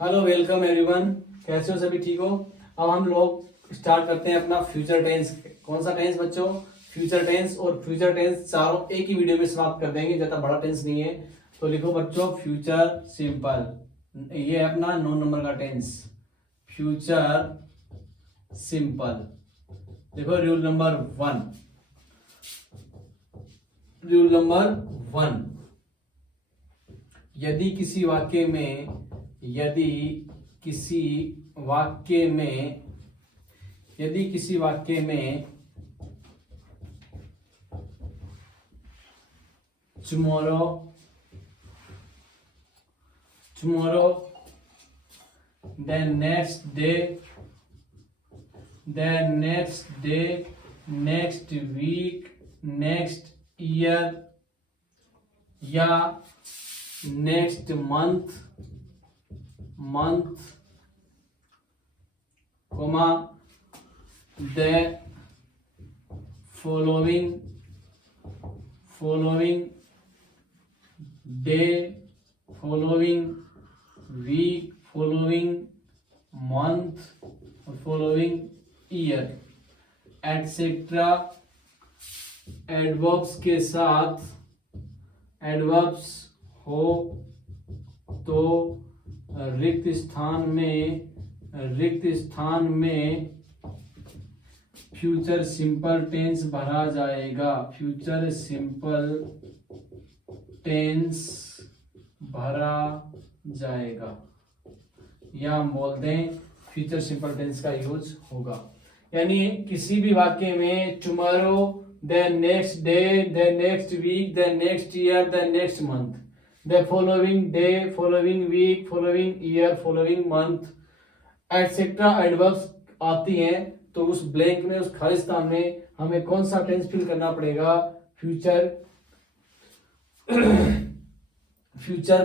Hello welcome everyone. कैसे हो सभी? ठीक हो? अब हम लोग स्टार्ट करते हैं अपना फ्यूचर टेंस। कौन सा टेंस बच्चों? Future tense. और फ्यूचर टेंस चारों एक ही वीडियो में समाप्त कर देंगे, ज्यादा बड़ा टेंस नहीं है। तो लिखो बच्चों फ्यूचर सिंपल। ये है अपना 9 नंबर का टेंस, फ्यूचर सिंपल। देखो रूल नंबर 1। रूल नंबर 1, यदि किसी वाक्य में यदि किसी वाक्य में यदि किसी वाक्य में tomorrow then next day next week next year या next month comma the following day, following week, following month, following year, etc. Adverbs के साथ एडवर्ब्स हो तो रिक्त स्थान में फ्यूचर सिंपल टेंस भरा जाएगा। फ्यूचर सिंपल टेंस भरा जाएगा, या हम बोल दें फ्यूचर सिंपल टेंस का यूज होगा। यानी किसी भी वाक्य में tomorrow, then next day, then next week, then next year, then next month, the following day, following week, following year, following month etcetera adverbs आती हैं, तो उस ब्लैंक में, उस खाली स्थान में हमें कौन सा टेंस फिल करना पड़ेगा? Future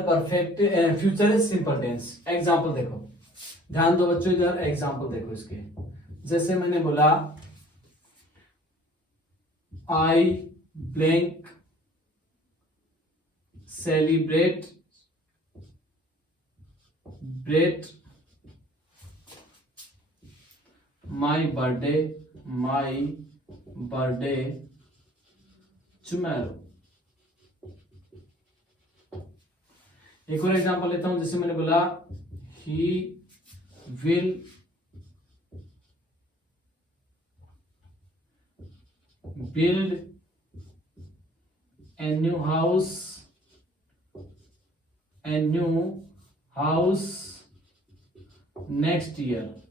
perfect, future simple tense. Example देखो, ध्यान दो बच्चों, इधर एग्जांपल देखो इसके। जैसे मैंने बोला आई blank celebrate my birthday tomorrow. एक और एग्जांपल लेता हूं। जैसे मैंने बोला he will build a new house next year.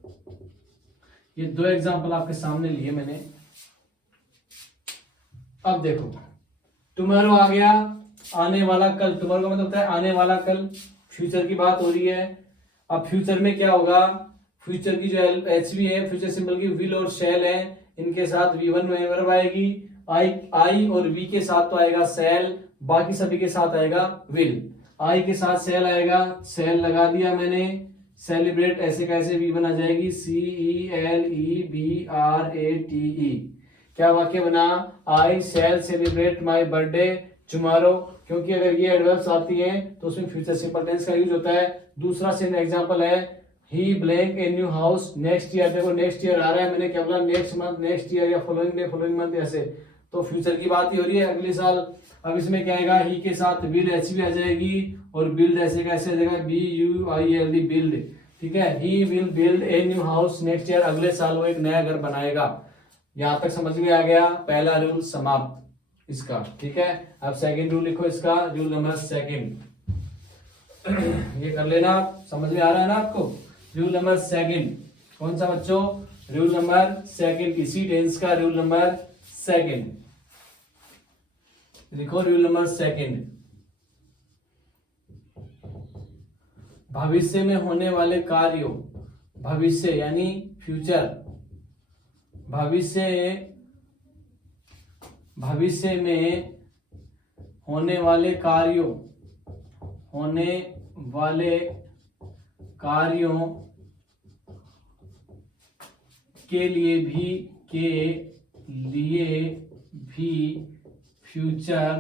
ये दो एग्जांपल आपके सामने लिए मैंने। अब देखो, टुमारो आ गया, आने वाला कल। टुमारो का मतलब होता है आने वाला कल, फ्यूचर की बात हो रही है। अब फ्यूचर में क्या होगा? फ्यूचर की जो एचवी है, फ्यूचर सिंबल की विल और शैल है, इनके साथ V1 में वर्ब आएगी। आई और वी के साथ तो आएगा शैल, बाकी सभी के साथ आएगा विल। आई के साथ शैल आएगा, शैल लगा दिया मैंने। सेलिब्रेट ऐसे कैसे V1 आ जाएगी, CELEBRATE। क्या वाक्य बना? I shall celebrate my birthday tomorrow. क्योंकि अगर ये एडवर्ब्स आती हैं तो उसमें फ्यूचर सिंपल टेंस का यूज होता है। दूसरा सेम एग्जांपल है ही blank a new house next year. देखो नेक्स्ट ईयर आ रहा है, मैंने क्या बोला? नेक्स्ट मंथ, नेक्स्ट ईयर, या फॉलोइंग डे, फॉलोइंग मंथ, ऐसे। तो फ्यूचर की बात ही हो रही है, अगले साल। अब इसमें क्या आएगा? ही के साथ विल एचवी आ जाएगी, और बिल्ड ऐसे कैसे आ जाएगा? BUILD build. ठीक है, he will build a new house next year. अगले साल वो एक नया घर बनाएगा। यहां तक समझ में आ गया? पहला रूल समाप्त इसका। ठीक है, अब सेकंड रूल लिखो इसका, रूल नंबर 2। ये कर लेना आप, समझ में आ रहा है ना आपको? रूल नंबर 2 कौन सा बच्चों? रूल नंबर 2, इसी टेंस का रूल नंबर 2 लिखो। रूल नंबर 2, भविष्य में होने वाले कार्यों, भविष्य यानी फ्यूचर, भविष्य में होने वाले कार्यों के लिए भी फ्यूचर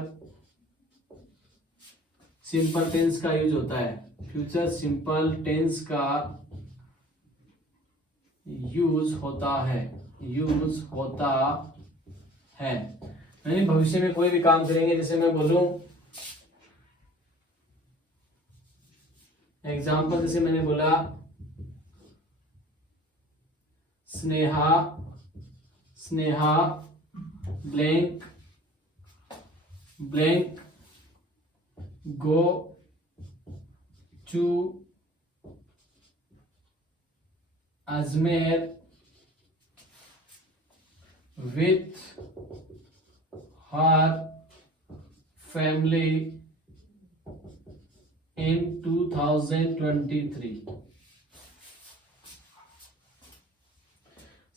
सिंपल टेंस का यूज होता है, फ्यूचर सिंपल टेंस का यूज होता है, यूज होता है। यानी भविष्य में कोई भी काम करेंगे, जैसे मैं बोलूं एग्जाम्पल, जैसे मैंने बोला Sneha Sneha blank blank go to Ajmer with her family in 2023.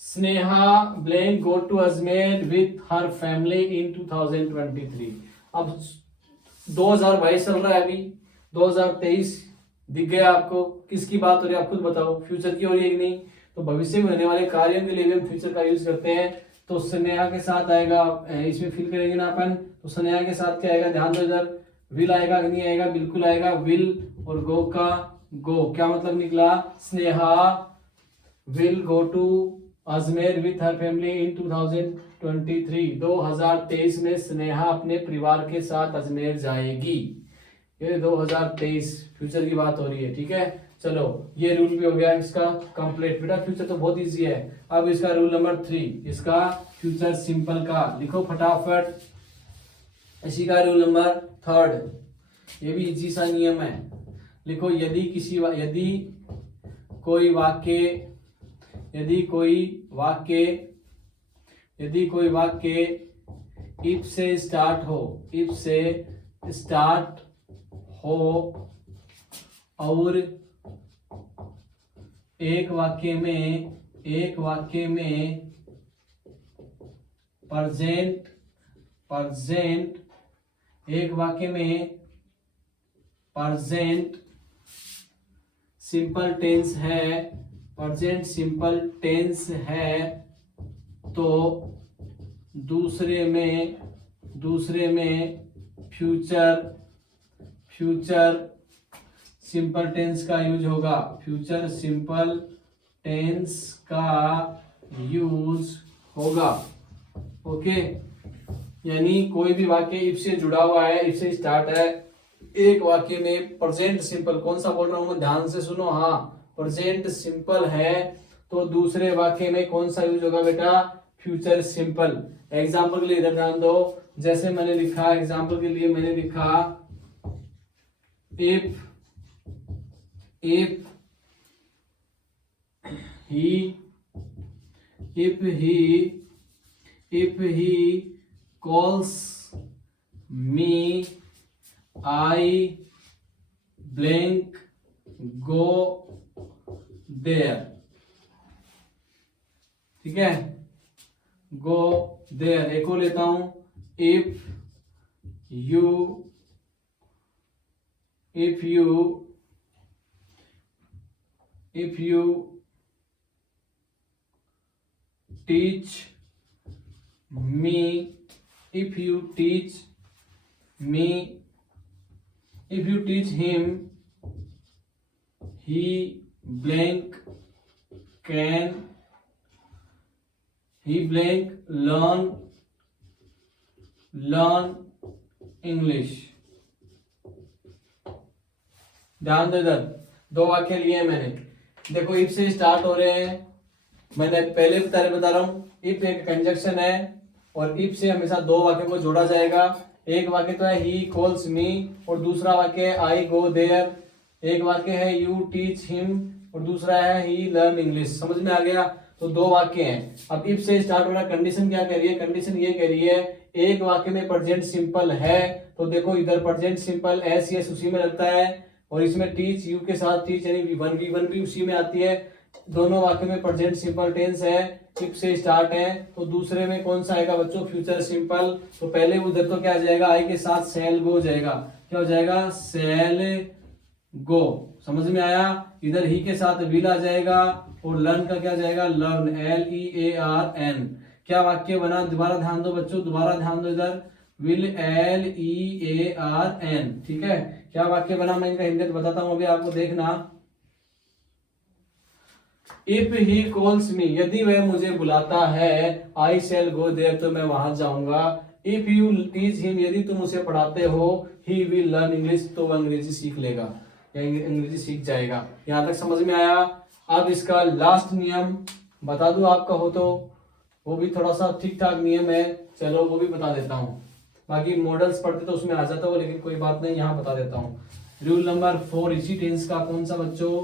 Sneha blank go to Ajmer with her family in 2023। अब 2022 चल रहा है, अभी 2023 दिख गया आपको, किसकी बात हो रही है आप खुद बताओ, फ्यूचर की हो रही है कि नहीं। तो भविष्य में होने वाले कार्यों के लिए भी हम फ्यूचर का यूज करते हैं। तो स्नेहा के साथ आएगा, इसमें फिल करेंगे ना अपन, तो स्नेहा के साथ क्या आएगा, ध्यान दो इधर, विल आएगा कि नहीं आएगा, बिल्कुल आएगा, विल। और गो का गो क्या मतलब निकला, Sneha will go to Ajmer with her family in 2023। 2023 में स्नेहा अपने परिवार के साथ अजमेर जाएगी। ये 2023 फ्यूचर की बात हो रही है, ठीक है। चलो ये रूल भी हो गया इसका कंप्लीट। बेटा फ्यूचर तो बहुत इजी है। अब इसका रूल नंबर 3, इसका फ्यूचर सिंपल का लिखो फटाफट। इसी का रूल नंबर 3, ये भी इजी सा नियम है। लिखो यदि कोई वाक्य इफ से स्टार्ट हो और एक वाक्य में प्रेजेंट सिंपल टेंस है, तो दूसरे में फ्यूचर सिंपल टेंस का यूज होगा। फ्यूचर सिंपल टेंस का यूज होगा। ओके, यानी कोई भी वाक्य इफ से जुड़ा हुआ है, इफ से स्टार्ट है, एक वाक्य में प्रेजेंट सिंपल, कौन सा बोल रहा हूं मैं, ध्यान से सुनो। हाँ, प्रेजेंट सिंपल है तो दूसरे वाक्य में कौन सा यूज होगा बेटा, फ्यूचर सिंपल। एग्जाम्पल के लिए इधर ध्यान दो, जैसे मैंने लिखा, एग्जाम्पल के लिए मैंने लिखा if he calls me, I blank go there। ठीक है, go there। एक और लेता हूं, if you teach me, if you teach him, he blank learn English। ध्यान दो, इधर 2 वाक्य लिए हैं मैंने। देखो इफ से स्टार्ट हो रहे हैं, मैंने पहले बता रहा हूं, इफ एक कंजक्शन है और इफ से हमेशा 2 वाक्यों को जोड़ा जाएगा। एक वाक्य तो है ही कॉल्स मी और दूसरा वाक्य है आई गो देयर। एक वाक्य है यू टीच हिम और दूसरा है ही लर्न इंग्लिश। समझ में आ गया? तो 2 वाक्य हैं। अब इफ से स्टार्ट हो रहा है, कंडीशन क्या कह रही है, कंडीशन ये कह रही है एक वाक्य में प्रेजेंट सिंपल है, तो देखो इधर प्रेजेंट सिंपल एस यस उसी में लगता है और इसमें टीच यू के साथ टीच यानी वी1 भी उसी में आती है। दोनों वाक्य में प्रेजेंट सिंपल टेंस है, इफ से स्टार्ट है, तो दूसरे में कौन सा आएगा बच्चों, फ्यूचर सिंपल। तो पहले उधर तो क्या आ जाएगा, आई के साथ सेल गो जाएगा। क्या हो जाएगा, सेल गो। समझ में आया? इधर ही के साथ विल आ जाएगा और लर्न का क्या जाएगा, लर्न LEARN। क्या वाक्य बना, दोबारा ध्यान दो बच्चों, दोबारा ध्यान दो इधर, विल LEARN। ठीक है, क्या वाक्य बना, मैं इनका हिंदी बताता हूं अभी आपको, देखना। इफ ही कॉल्स मी, यदि वह मुझे बुलाता है, आई शैल गो देयर, तो मैं वहां जाऊंगा। इफ यू टीच हिम, यदि तुम उसे पढ़ाते हो, ही विल लर्न इंग्लिश, तो वह अंग्रेजी सीख लेगा या अंग्रेजी सीख जाएगा। यहां तक समझ में आया। अब इसका लास्ट नियम बता दूं आपका हो तो, वो भी थोड़ा सा ठीक ठाक नियम है, चलो वो भी बता देता हूँ। बाकी मॉडल्स पढ़ते तो उसमें आ जाता हो, लेकिन कोई बात नहीं, यहाँ बता देता हूँ। रूल नंबर 4 इसी टेंस का, कौन सा बच्चों,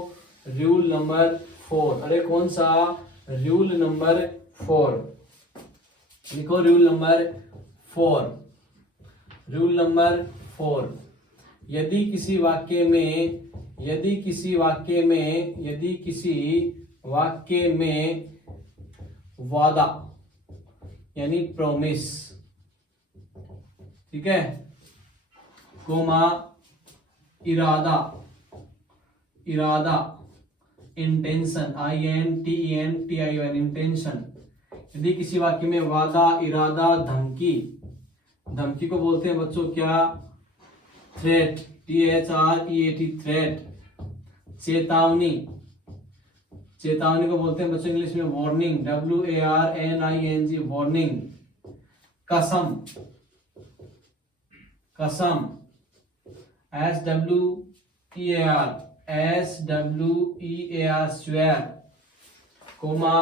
रूल नंबर 4। अरे कौन सा, रूल नंबर 4, लिखो रूल नंबर 4। रूल नंबर 4, यदि किसी वाक्य में, यदि किसी वाक्य में, यदि किसी वाक्य में वादा यानी प्रॉमिस, ठीक है, कोमा इरादा, इरादा इंटेंशन, INTENTION इंटेंशन, यदि किसी वाक्य में वादा, इरादा, धमकी, धमकी को बोलते हैं बच्चों क्या, थ्रेट, THREAT थ्रेट, चेतावनी, चेतावनी को बोलते हैं बच्चों इंग्लिश में वार्निंग, WARNING वार्निंग, कसम, कसम, SWEAR स्वेयर, कोमा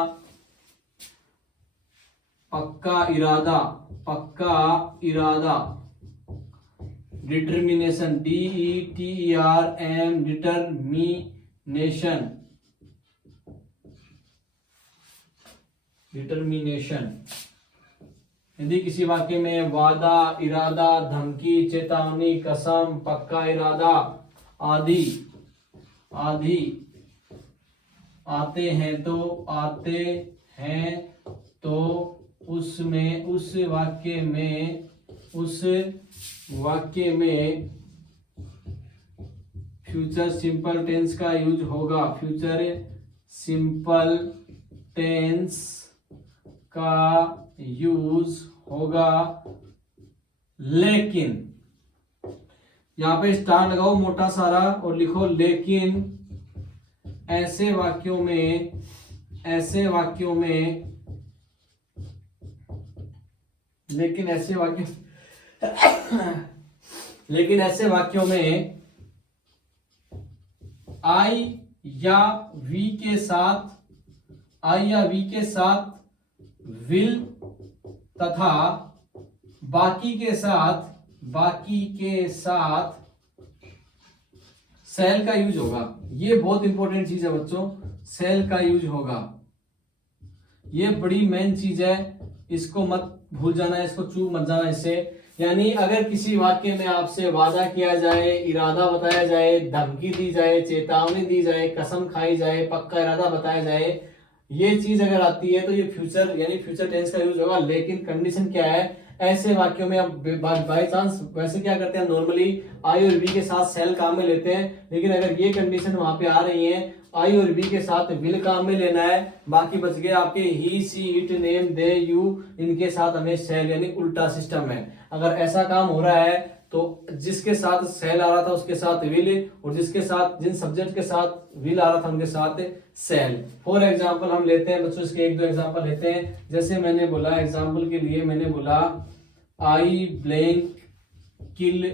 पक्का इरादा, पक्का इरादा, डिटर्मिनेशन, DETERM डिटर्मिनेशन, डिटर्मिनेशन। यदि किसी वाक्य में वादा, इरादा, धमकी, चेतावनी, कसम, पक्का इरादा आदि आदि आते हैं तो, आते हैं तो उसमें, उस वाक्य में, उस वाक्य में फ्यूचर सिंपल टेंस का यूज होगा, फ्यूचर सिंपल टेंस का यूज होगा। लेकिन यहां पे स्टार लगाओ मोटा सारा और लिखो लेकिन ऐसे वाक्यों में, ऐसे वाक्यों में, लेकिन ऐसे वाक्य लेकिन ऐसे वाक्यों में आई या वी के साथ, आई या वी के साथ विल तथा बाकी के साथ, बाकी के साथ सेल का यूज होगा। ये बहुत इंपॉर्टेंट चीज है बच्चों, सेल का यूज होगा, ये बड़ी मेन चीज है, इसको मत भूल जाना, इसको चूक मत जाना इससे। यानी अगर किसी वाक्य में आपसे वादा किया जाए, इरादा बताया जाए, धमकी दी जाए, चेतावनी दी जाए, कसम खाई जाए, पक्का इरादा बताया जाए, ये चीज अगर आती है तो ये फ्यूचर यानी फ्यूचर टेंस का यूज होगा। लेकिन कंडीशन क्या है, ऐसे वाक्यों में अब बाय चांस वैसे क्या करते हैं नॉर्मली आई और वी के साथ सेल काम में लेते हैं, लेकिन अगर ये कंडीशन वहां पे आ रही है आई और वी के साथ विल काम में लेना है, बाकी बच गए आपके ही, सी, इट, नेम, दे, यू, इनके साथ हमें सेल यानी उल्टा सिस्टम है। अगर ऐसा काम हो रहा है तो जिसके साथ सेल आ रहा था उसके साथ विल, और जिसके साथ, जिन सब्जेक्ट के साथ विल आ रहा था उनके साथ सेल। फॉर एग्जांपल हम लेते हैं बच्चों, इसके एक दो एग्जांपल लेते हैं। जैसे मैंने बोला एग्जांपल के लिए, मैंने बोला आई ब्लैंक किल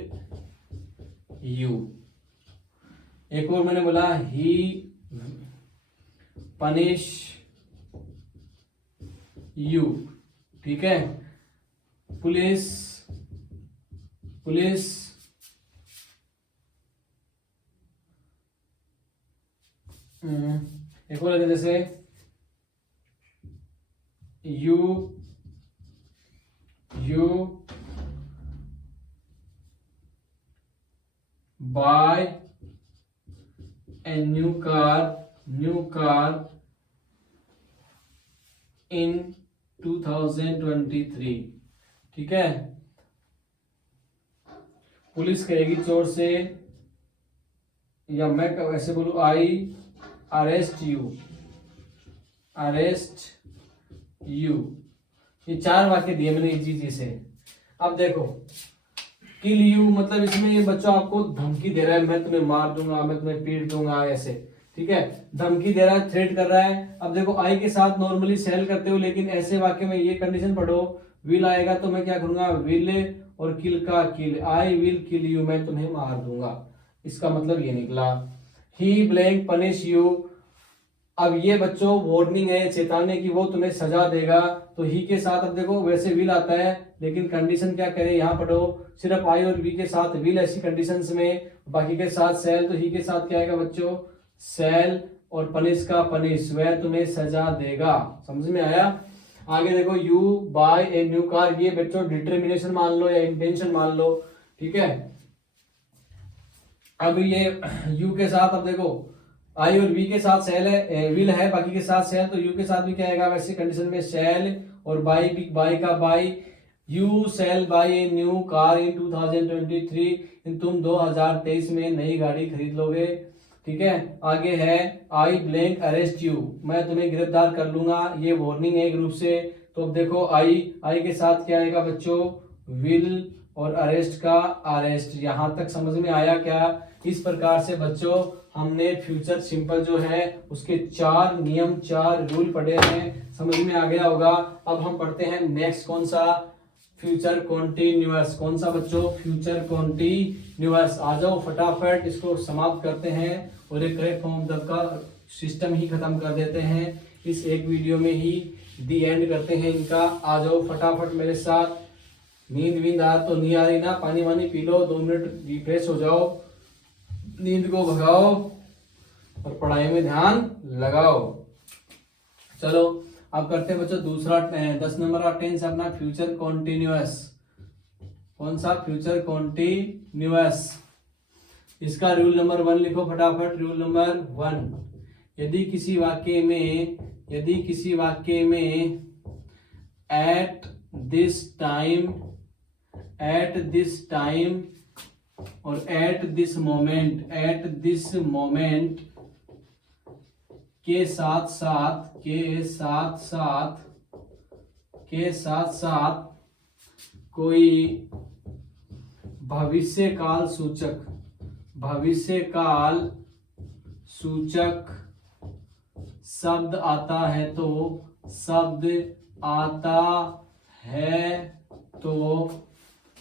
यू। एक और मैंने बोला ही पनिश यू, ठीक है। पुलिस, पुलिस एक और है जैसे you buy a new car in 2023, ठीक है। पुलिस कहेगी चोर से, या मैं ऐसे बोलूं आई अरेस्ट यू, अरेस्ट यू। ये चार वाक्य दिए मैंने इजी से। अब देखो किल यू मतलब इसमें ये बच्चों आपको धमकी दे रहा है, मैं तुम्हें मार दूंगा, मैं तुम्हें पीट दूंगा, ऐसे। ठीक है, धमकी दे रहा है, थ्रेट कर रहा है। अब देखो आई के साथ नॉर्मली सेल करते हो, लेकिन ऐसे वाक्य में ये कंडीशन पढ़ो, विल आएगा तो मैं क्या करूंगा, विल और किल का किल, आई विल किल यू, मैं तुम्हें मार दूंगा। इसका मतलब ये निकला। ही ब्लैंक पनिश यू, अब ये बच्चों वार्निंग है, चेतावनी की वो तुम्हें सजा देगा। तो ही के साथ अब देखो वैसे विल आता है, लेकिन कंडीशन क्या करें, यहाँ पढ़ो, सिर्फ आई और वी के साथ विल ऐसी कंडीशंस में, बाकी के साथ सेल। तो ही के साथ क्या आएगा बच्चों, सेल, और पनिश का पनिश, वह तुम्हें सजा देगा। समझ में आया। आगे देखो, you buy a new car, ये बच्चों डिटर्मिनेशन मान लो या इंटेंशन मान लो। ठीक है, अब ये यू के साथ, अब देखो आई और वी के साथ सेल है, विल है, बाकी के साथ सेल, तो यू के साथ भी क्या आएगा वैसे कंडीशन में, सेल और बाई भी, बाई का buy, you shall buy a new car in 2023, तुम 2023 में नई गाड़ी खरीद लोगे। ठीक है, आगे है आई ब्लैंक अरेस्ट यू, मैं तुम्हें गिरफ्तार कर लूंगा, ये वार्निंग है ग्रुप से। तो अब देखो आई के साथ क्या आएगा बच्चों, विल और अरेस्ट का अरेस्ट। यहां तक समझ में आया क्या। इस प्रकार से बच्चों हमने फ्यूचर सिंपल जो है उसके 4 नियम, 4 रूल पढ़े हैं, समझ में आ गया होगा। अब हम पढ़ते हैं नेक्स्ट, कौन सा, फ्यूचर कॉन्टिन्यूअस। कौन सा बच्चों, फ्यूचर कॉन्टिन्यूअस। आ जाओ फटाफट इसको समाप्त करते हैं और एक करेक्ट फॉर्म का सिस्टम ही खत्म कर देते हैं, इस एक वीडियो में ही दी एंड करते हैं इनका। आ जाओ फटाफट मेरे साथ। नींद वींद आ तो नहीं आ रही ना, पानी वानी पी लो, 2 मिनट रिफ्रेश हो जाओ, नींद को भगाओ और पढ़ाई में ध्यान लगाओ। चलो अब करते हैं बच्चों दूसरा 10 नंबर का टेंस अपना, फ्यूचर कॉन्टिन्यूअस। कौन सा, फ्यूचर कॉन्टिन्यूअस। इसका रूल नंबर 1 लिखो फटाफट। रूल नंबर 1, यदि किसी वाक्य में एट दिस टाइम और एट दिस मोमेंट के साथ साथ कोई भविष्य काल सूचक शब्द आता है तो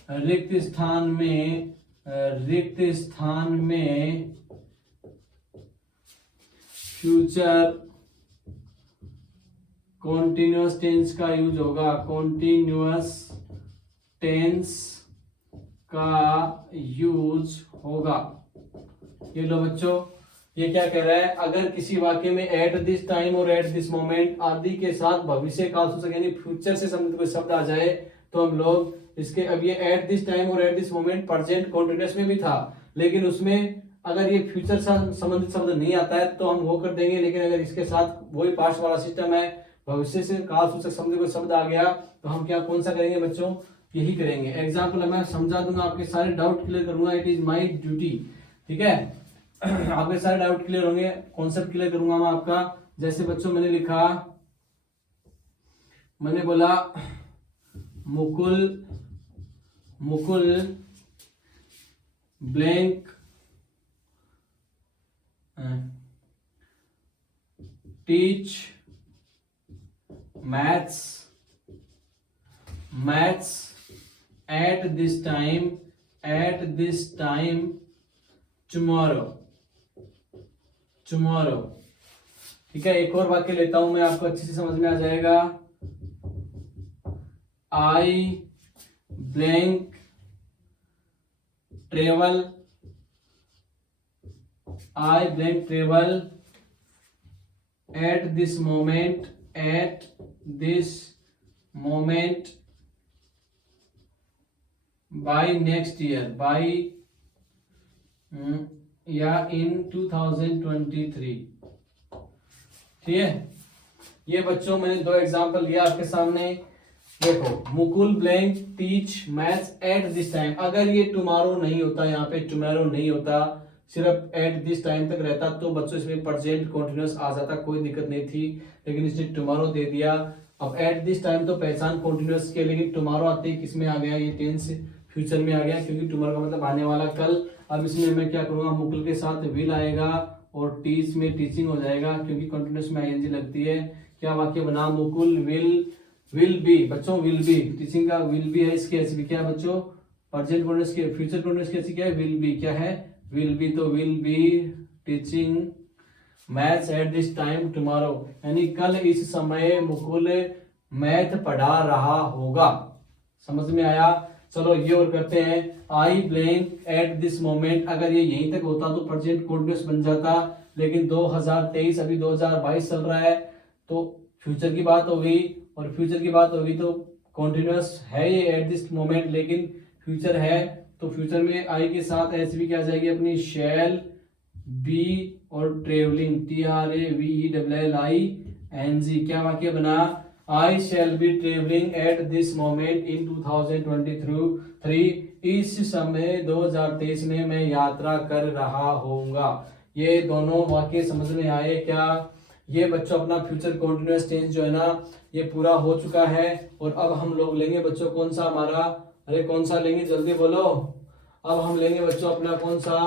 रिक्त स्थान में फ्यूचर कॉन्टिन्यूअस टेंस का यूज होगा। कॉन्टिन्यूअस टेंस का यूज होगा। ये लो बच्चों, ये क्या कह रहा है, अगर किसी वाक्य में एट दिस टाइम और एट दिस मोमेंट आदि के साथ भविष्य काल सूचक यानी फ्यूचर से संबंधित कोई शब्द आ जाए तो हम लोग इसके, अब ये एट दिस टाइम और at this moment present continuous में भी था, लेकिन उसमें अगर ये फ्यूचर से संबंधित शब्द नहीं आता है तो हम वो कर देंगे, लेकिन अगर इसके साथ वही पास्ट वाला सिस्टम है, भविष्य से काल सूचक संबंधित कोई शब्द आ गया तो हम क्या कौन सा करेंगे बच्चों, यही करेंगे। एग्जाम्पल मैं समझा दूंगा, आपके सारे डाउट क्लियर करूंगा, इट इज माई ड्यूटी। ठीक है, आपके सारे डाउट क्लियर होंगे, कॉन्सेप्ट क्लियर करूंगा मैं आपका। जैसे बच्चों मैंने लिखा, मैंने बोला Mukul blank teach maths at this time tomorrow. ठीक है, एक और वाक्य लेता हूं मैं, आपको अच्छे से समझ में आ जाएगा। आई blank travel at this moment bye next year, या इन 2023। ठीक है, ये बच्चों मैंने 2 एग्जांपल लिया आपके सामने। देखो, Mukul blank teach maths at this time, अगर ये टुमारो नहीं होता, यहाँ पे टुमारो नहीं होता, सिर्फ एट दिस टाइम तक रहता तो बच्चों इसमें प्रेजेंट कॉन्टिन्यूअस आ जाता, कोई दिक्कत नहीं थी, लेकिन इसने टुमारो दे दिया। अब एट दिस टाइम तो पहचान कॉन्टिन्यूअस के, लेकिन टुमारो आते ही किसमें आ गया, ये टेंस फ्यूचर में आ गया, क्योंकि टुमारो का मतलब आने वाला कल। अब इसमें मैं क्या करूंगा, मुकुल के साथ विल आएगा और टीच में टीचिंग हो जाएगा, क्योंकि कंटिन्यूस में आईएनजी लगती है। क्या वाक्य बना, मुकुल विल बी, बच्चों विल बी, टीचिंग का विल बी है, इसकी ऐसी भी क्या है बच्चों, प्रेजेंट कंटिन्यूस के फ्यूचर कंटिन्यूस की ऐसी क्या है, विल बी, क्या है, विल बी। तो will be teaching maths at this time tomorrow, यानी कल इस समय मुकुल मैथ पढ़ा रहा होगा। समझ में आया। चलो ये और करते हैं, आई ब्लैंक एट दिस मोमेंट, अगर ये यहीं तक होता तो प्रेजेंट कंटिन्यूअस बन जाता, लेकिन 2023 अभी 2022 चल रहा है, तो फ्यूचर की बात होगी, और फ्यूचर की बात होगी तो कंटिन्यूअस है ये एट दिस मोमेंट, लेकिन फ्यूचर है, तो फ्यूचर में आई के साथ एस भी क्या आ जाएगी अपनी, शैल बी और ट्रेवलिंग, TRAVELLING। क्या वाक्य बना, I shall be traveling at this moment in 2023, इस समय 2023 में मैं यात्रा कर रहा होऊंगा। ये दोनों वाक्य समझ में आए क्या। ये बच्चों अपना फ्यूचर कंटीन्यूअस टेंस जो है ना ये पूरा हो चुका है, और अब हम लोग लेंगे बच्चों कौन सा हमारा, अरे कौन सा लेंगे जल्दी बोलो। अब हम लेंगे बच्चों अपना कौन सा,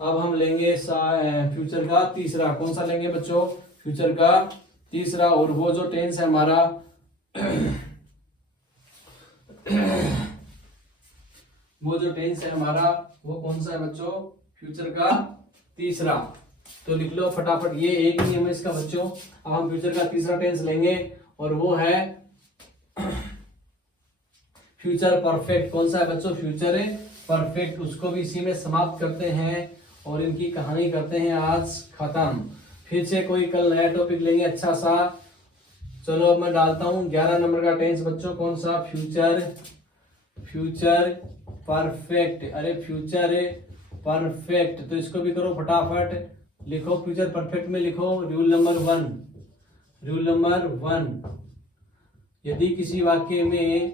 अब हम लेंगे फ्यूचर का तीसरा, कौन सा लेंगे बच्चों, फ्यूचर का तीसरा। और वो जो टेंस है हमारा वो जो टेंस है हमारा वो कौन सा है बच्चों, फ्यूचर का तीसरा। तो लिख लो फटाफट, ये एक ही नियम है इसका बच्चों। अब हम फ्यूचर का तीसरा टेंस लेंगे और वो है फ्यूचर परफेक्ट। कौन सा है बच्चों, फ्यूचर परफेक्ट। उसको भी इसी में समाप्त करते हैं और इनकी कहानी करते हैं आज खत्म। फिर से कोई कल नया टॉपिक लेंगे अच्छा सा। चलो अब मैं डालता हूं 11 नंबर का टेंस बच्चों, कौन सा, फ्यूचर परफेक्ट। अरे फ्यूचर परफेक्ट, तो इसको भी करो फटाफट, लिखो फ्यूचर परफेक्ट में लिखो रूल नंबर 1, यदि किसी वाक्य में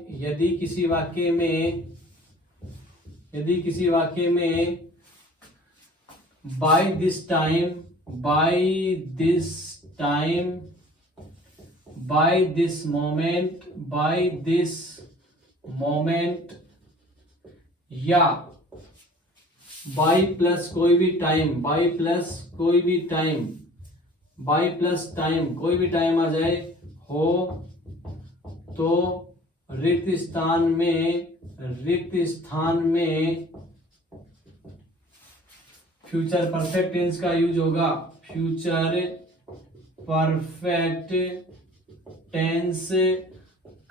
by this time, by this moment या बाय प्लस कोई भी टाइम, कोई भी टाइम आ जाए हो, तो रिक्त स्थान में फ्यूचर परफेक्ट टेंस का यूज होगा, फ्यूचर परफेक्ट टेंस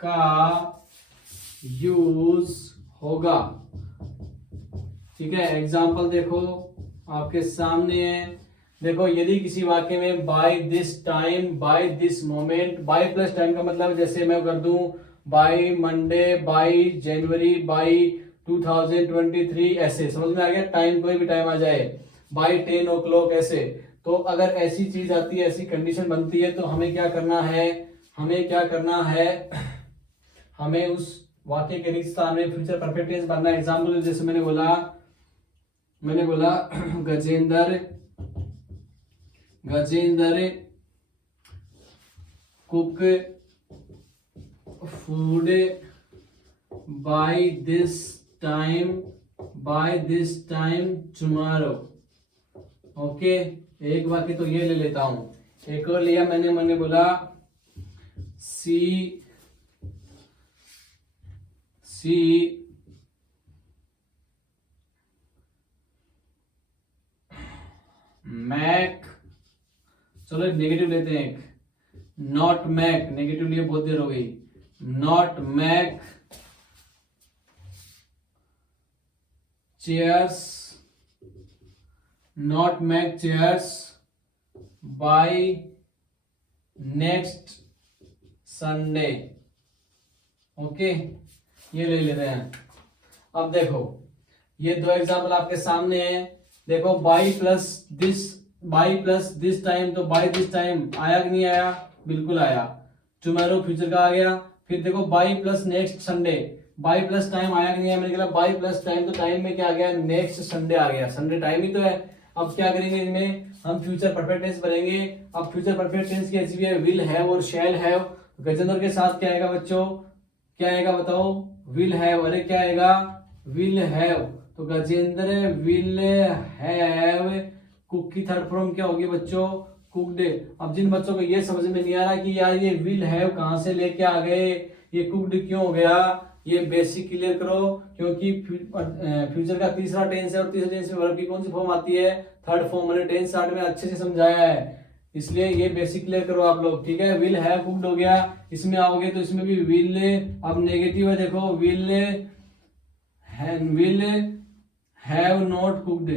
का यूज होगा। ठीक है, एग्जाम्पल देखो आपके सामने है, देखो यदि किसी वाक्य में by this time, by this moment, by plus time का मतलब जैसे मैं कर दूं by Monday, by January, by 2023, ऐसे समझ में आ गया। टाइम कोई भी टाइम आ जाए, बाय 10 o'clock ऐसे। तो अगर ऐसी चीज आती है, ऐसी कंडीशन बनती है, तो हमें क्या करना है, हमें उस वाक्य के रिक्त स्थान में फ्यूचर परफेक्ट टेंस बनना। एग्जाम्पल जैसे मैंने बोला Gajendra cook food by this time tomorrow. Okay, एक वाक्य तो ये ले लेता हूं, एक और लिया मैंने बोला सी मैक, चलो नेगेटिव लेते हैं, एक नॉट मैक, नेगेटिव लिए बहुत देर हो गई, not make chairs by next Sunday. Okay, ये ले लेते हैं। अब देखो ये दो एग्जाम्पल आपके सामने हैं। देखो बाई प्लस दिस टाइम, तो बाई दिस टाइम आया कि नहीं आया, बिल्कुल आया। टुमारो फ्यूचर का आ गया। फिर देखो by plus next Sunday, by plus time आया कि नहीं आया, मैंने कहा बाई प्लस टाइम, तो टाइम में क्या आ गया, नेक्स्ट संडे आ गया। संडे टाइम ही तो है। अब क्या करेंगे, इनमें हम फ्यूचर परफेक्ट टेंस बनेंगे। अब फ्यूचर परफेक्ट टेंस की ऐसी भी है, विल हैव और शैल हैव। गजेंद्र के साथ क्या आएगा बच्चों, क्या आएगा बताओ, विल हैव, अरे क्या आएगा, विल हैव। तो गजेंद्र विल हैव कुक की थर्ड फॉर्म क्या होगी बच्चों, कुकड। अब जिन बच्चों को ये समझ में नहीं आ रहा कि यार ये विल हैव कहां से लेके आ गए, ये कुकड क्यों हो गया, ये बेसिक क्लियर करो। क्योंकि फ्यूचर का तीसरा टेंस है और तीसरे टेंस में वर्ब की कौन सी फॉर्म आती है, थर्ड फॉर्म। मैंने टेंस चार्ट में अच्छे से समझाया है, इसलिए ये बेसिक क्लियर करो आप लोग, ठीक है। विल हैव कुक्ड हो गया, इसमें आओगे तो इसमें भी विल, अब नेगेटिव है देखो, will have not cooked,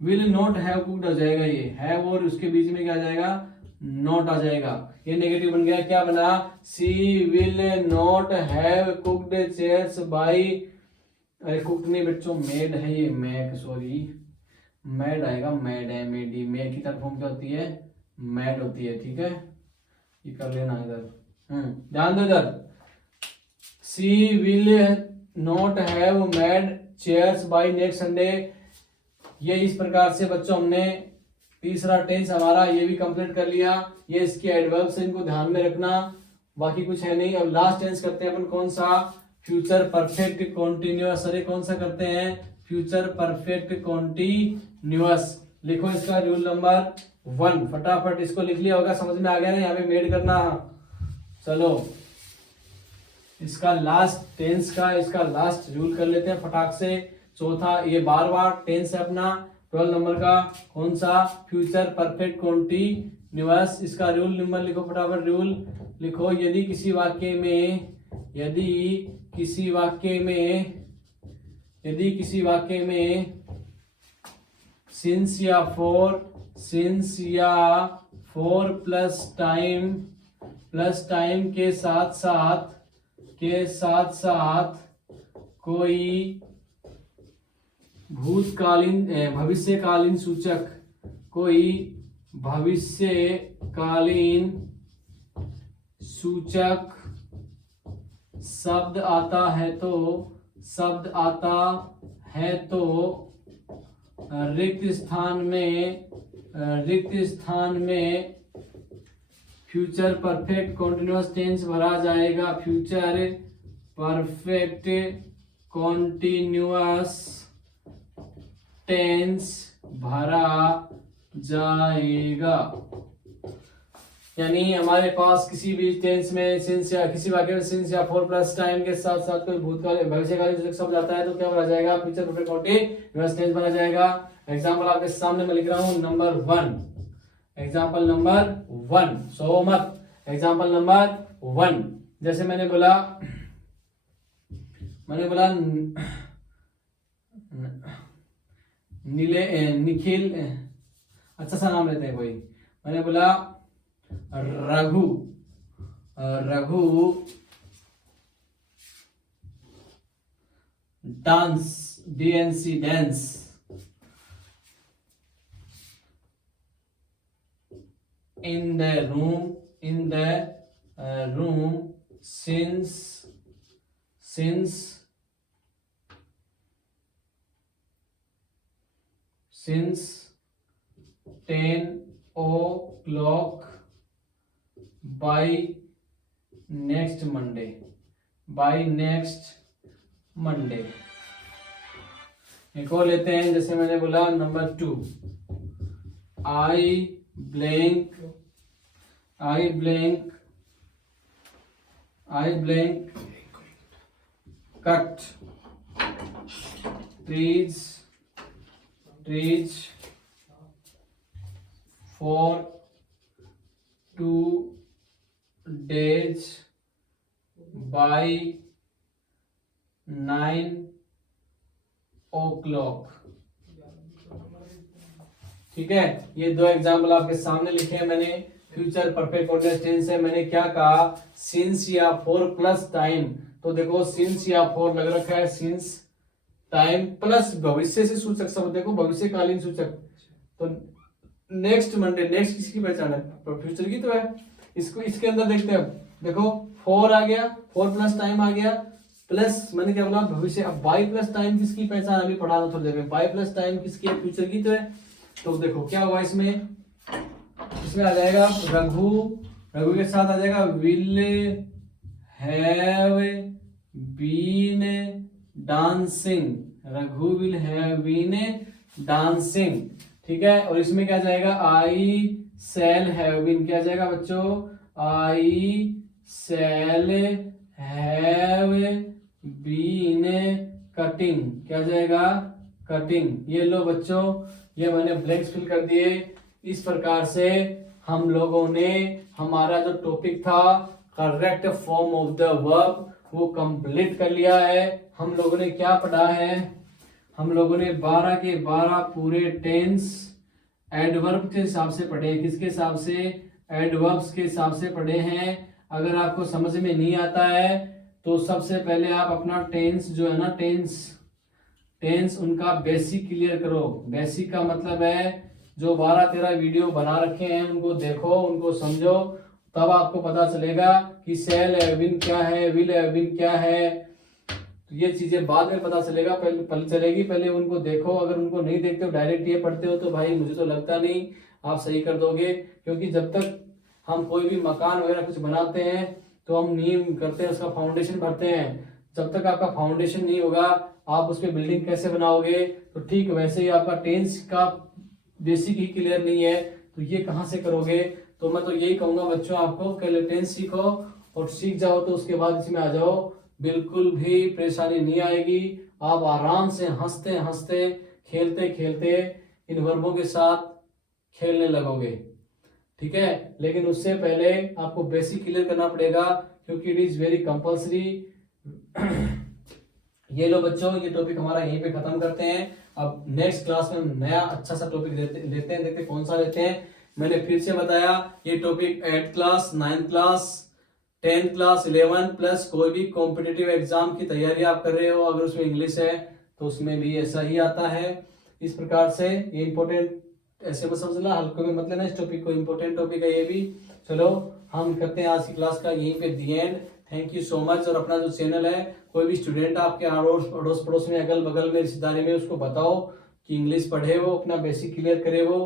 will not have cooked हो जाएगा, ये हैव और उसके बीच में क्या आ जाएगा, नॉट आ जाएगा, ये नेगेटिव बन गया। क्या बना, she will not have cooked chairs by, अरे कुक्ड नहीं बच्चों, मेड है ये, मैक सॉरी मैड आएगा, मैड है, मेडी, मे की तरफ फॉर्म क्या होती है, मैड होती है, ठीक है। ये कर लेना इधर, ध्यान दो इधर, she will not have made chairs by next Sunday. ये इस प्रकार से बच्चों हमने तीसरा टेंस हमारा ये भी कंप्लीट कर लिया। ये इसके एडवर्ब्स हैं, इनको ध्यान में रखना, बाकी कुछ है नहीं। अब लास्ट टेंस करते हैं अपन कौन सा, फ्यूचर परफेक्ट कॉन्टिन्यूअस। अरे कौन सा करते हैं, फ्यूचर परफेक्ट कॉन्टिन्यूअस। लिखो इसका रूल नंबर 1, फटाफट इसको लिख लिया होगा, समझ में आ गया ना, यहाँ पे मेड करना। चलो इसका लास्ट टेंस का इसका लास्ट रूल कर लेते हैं फटाक से। चौथा, ये बार बार टेंस है अपना 12 नंबर का, कौन सा, फ्यूचर परफेक्ट कॉन्टिन्यूअस। इसका रूल नंबर लिखो फटाफट, रूल लिखो, यदि किसी वाक्य में सिंस या फॉर प्लस टाइम के साथ साथ कोई भविष्यकालीन सूचक शब्द आता है तो रिक्त स्थान में फ्यूचर परफेक्ट कॉन्टिन्यूअस टेंस भरा जाएगा, फ्यूचर परफेक्ट कॉन्टिन्यूअस टेंस भरा जाएगा। यानी हमारे पास किसी भी टेंस में सिंस या किसी वाक्य में सिंस या फॉर प्लस टाइम के साथ साथ कोई भूतकाल भविष्यकालीन शब्द आता है तो क्या बना जाएगा, फ्यूचर परफेक्ट कॉन्टिन्यूअस टेंस बना जाएगा। एग्जांपल आपके सामने मैं लिख रहा हूं, नंबर 1, एग्जांपल नंबर 1, सो मत, एग्जांपल नंबर 1, जैसे मैंने बोला निखिल, अच्छा सा नाम लेते हैं कोई, मैंने बोला Raghu dance dance in the room since 10 o'clock by next Monday. एक और लेते हैं, जैसे मैंने बोला number 2, I blank cut trees for 2 days by 9 o'clock। ठीक है, ये 2 एग्जाम्पल आपके सामने लिखे हैं मैंने, फ्यूचर परफेक्ट कॉन्टिन्यूअस टेंस है। मैंने क्या कहा, सिंस या फॉर प्लस टाइम, तो देखो सिंस या फॉर लग रखा है, सिंस टाइम प्लस भविष्य से सूचक शब्द, देखो भविष्यकालीन सूचक, तो नेक्स्ट मंडे, नेक्स्ट किसकी पहचान है, फ्यूचर की तो है। इसको इसके अंदर देखते हैं, देखो फॉर आ गया, फॉर प्लस टाइम आ गया, प्लस मैंने क्या बोला भविष्य। अब बाई प्लस टाइम किसकी पहचान, अभी पढ़ा रहा थोड़ी देर में, बाई प्लस टाइम किसकी है, फ्यूचर की तो है। तो देखो क्या हुआ, इसमें आ जाएगा रघु के साथ आ जाएगा will have been dancing, Raghu will have been dancing, ठीक है। और इसमें क्या जाएगा, आई शैल हैव बीन, क्या जाएगा बच्चों, आई शैल हैव बीन कटिंग, क्या जाएगा, कटिंग। ये लो बच्चों, ये मैंने ब्लैंक्स फिल कर दिए। इस प्रकार से हम लोगों ने हमारा जो टॉपिक था correct form of the verb वो कंप्लीट कर लिया है। हम लोगों ने क्या पढ़ा है, हम लोगों ने 12 के 12 पूरे टेंस एडवर्ब के हिसाब से पढ़े हैं। किसके हिसाब से, एडवर्ब्स के हिसाब से पढ़े हैं। अगर आपको समझ में नहीं आता है तो सबसे पहले आप अपना टेंस जो है ना, टेंस उनका बेसिक क्लियर करो। बेसिक का मतलब है जो 12-13 वीडियो बना रखे हैं उनको देखो, उनको समझो, तब आपको पता चलेगा कि शैल हैव बीन क्या है, विल हैव बीन क्या है। तो ये चीजें बाद में पता चलेगा, पहले चलेगी, पहले उनको देखो। अगर उनको नहीं देखते हो, डायरेक्ट ये पढ़ते हो, तो भाई मुझे तो लगता नहीं आप सही कर दोगे। क्योंकि जब तक हम कोई भी मकान वगैरह कुछ बनाते हैं तो हम नींव करते हैं, उसका फाउंडेशन भरते हैं। जब तक आपका फाउंडेशन नहीं होगा आप उस पर बिल्डिंग कैसे बनाओगे। तो ठीक वैसे ही आपका टेंस का बेसिक ही क्लियर नहीं है तो ये कहाँ से करोगे। तो मैं तो यही कहूंगा बच्चों आपको पहले टेंस सीखो, और सीख जाओ तो उसके बाद इसमें आ जाओ, बिल्कुल भी परेशानी नहीं आएगी। आप आराम से हंसते हंसते खेलते खेलते इन वर्बों के साथ खेलने लगोगे, ठीक है। लेकिन उससे पहले आपको बेसिक क्लियर करना पड़ेगा क्योंकि इट इज वेरी कंपल्सरी। ये लो बच्चों, ये टॉपिक हमारा यहीं पे खत्म करते हैं। अब नेक्स्ट क्लास में नया अच्छा सा टॉपिक लेते हैं, देखते कौन सा लेते हैं। मैंने फिर से बताया ये topic 8th class, 9th class, 10th class, 11 plus कोई भी कॉम्पिटिटिव एग्जाम की तैयारी आप कर रहे हो, अगर उसमें इंग्लिश है तो उसमें भी ऐसा ही आता है। इस प्रकार से ये इंपॉर्टेंट ऐसे मत समझना, हल्के में मत लेना इस टॉपिक को, इंपॉर्टेंट टॉपिक है ये भी। चलो हम करते हैं आज की क्लास का यहीं पे the end. Thank you so much. और अपना जो चैनल है, कोई भी स्टूडेंट आपके अड़ोस पड़ोस में, अगल बगल में, रिश्तेदारी में, उसको बताओ कि इंग्लिश पढ़े वो, अपना बेसिक क्लियर करे वो।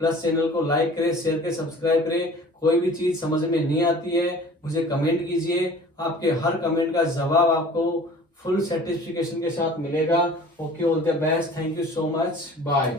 प्लस चैनल को लाइक करे, शेयर करे, सब्सक्राइब करे। कोई भी चीज समझ में नहीं आती है मुझे कमेंट कीजिए, आपके हर कमेंट का जवाब आपको फुल सर्टिफिकेशन के साथ मिलेगा। Okay, all the best, thank you so much, bye.